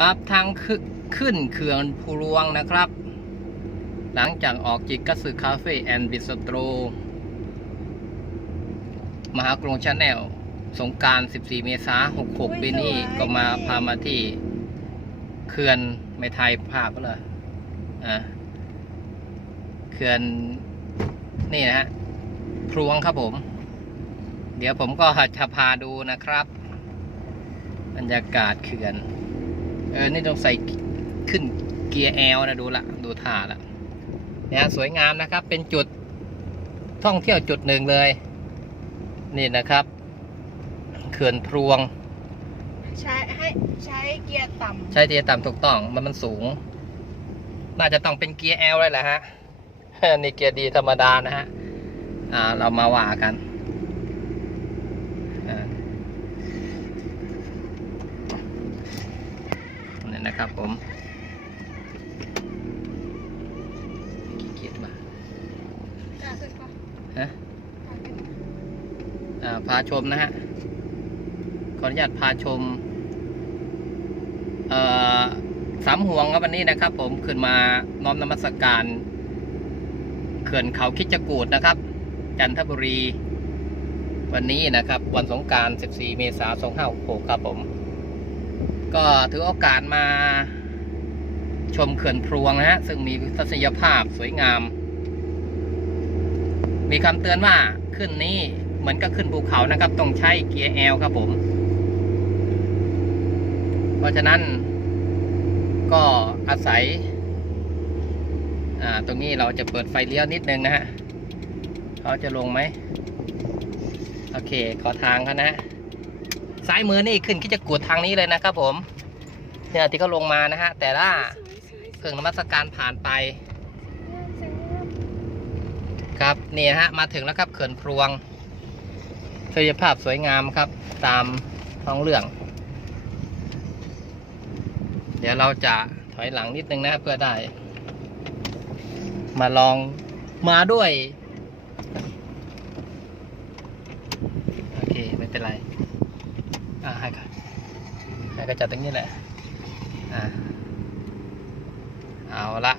อัพทางขึ้นขึ้นเขื่อนภูรวงนะครับ หลังจากออกจิกกัสึคาเฟ่แอนด์บิสโตรมหากรุงชาแนลสงกราร 14 เมษายน 66 ปีนี้ก็มาพามาที่เขื่อนไม่ไทยภาพก็เลยอ่าเขื่อนนี่นะฮะพรวงครับผม เดี๋ยวผมก็จะพาดูนะครับ บรรยากาศเขื่อน เออ นี่ต้องใส่ขึ้นเกียร์แอลนะดูละดูท่าละเนี่ยสวยงามนะครับ เป็นจุดท่องเที่ยวจุดหนึ่งเลย นี่นะครับเขื่อนพรวง ใช้ให้ใช้เกียร์ต่ำใช้เกียร์ต่ำถูกต้องมันมันสูง น่าจะต้องเป็นเกียร์ L เลยแหละฮะนี่เกียร์ดีธรรมดานะฮะอ่าเรามาว่ากันอ่า นี่นะครับผมกี่เกียร์มากล้าขึ้นปะฮะกล้าขึ้นอ่าพาชมนะฮะ ขออนุญาตพาชมเอ่อสามห่วงครับวันนี้นะครับ ผมขึ้นมาน้อมนมัสการเขื่อนเขาคิดจกูดนะครับ จันทบุรี วันนี้นะครับ วันสงกราร 14 เมษายน 2566 ครับผม ก็ถือโอกาสมาชมเขื่อนพรวงนะฮะ ซึ่งมีทัศนียภาพสวยงาม มีคำเตือนว่าขึ้นนี้เหมือนกับขึ้นภูเขานะครับ ต้องใช้เกียร์ L ครับผม เพราะฉะนั้นก็อาศัย อ่า ตรงนี้เราจะเปิดไฟเลี้ยวนิดนึงนะฮะเขาจะลงไหม โอเค ขอทางเขานะ ซ้ายมือนี่ขึ้นคิดจะกูดทางนี้เลยนะครับผมเนี่ยที่เขาลงมานะฮะ แต่ละเพิ่งนมัสการผ่านไป ครับนี่นะฮะมาถึงแล้วครับเขื่อนพรวงทัศนียภาพสวยงามครับ ตามท้องเรื่อง เดี๋ยวเราจะถอยหลังนิดนึงนะเพื่อได้ มาลองมาด้วย โอเค ไม่เป็นไร อ่าให้ค่ะให้ก็จัดตรงนี้แหละอ่าเอาละ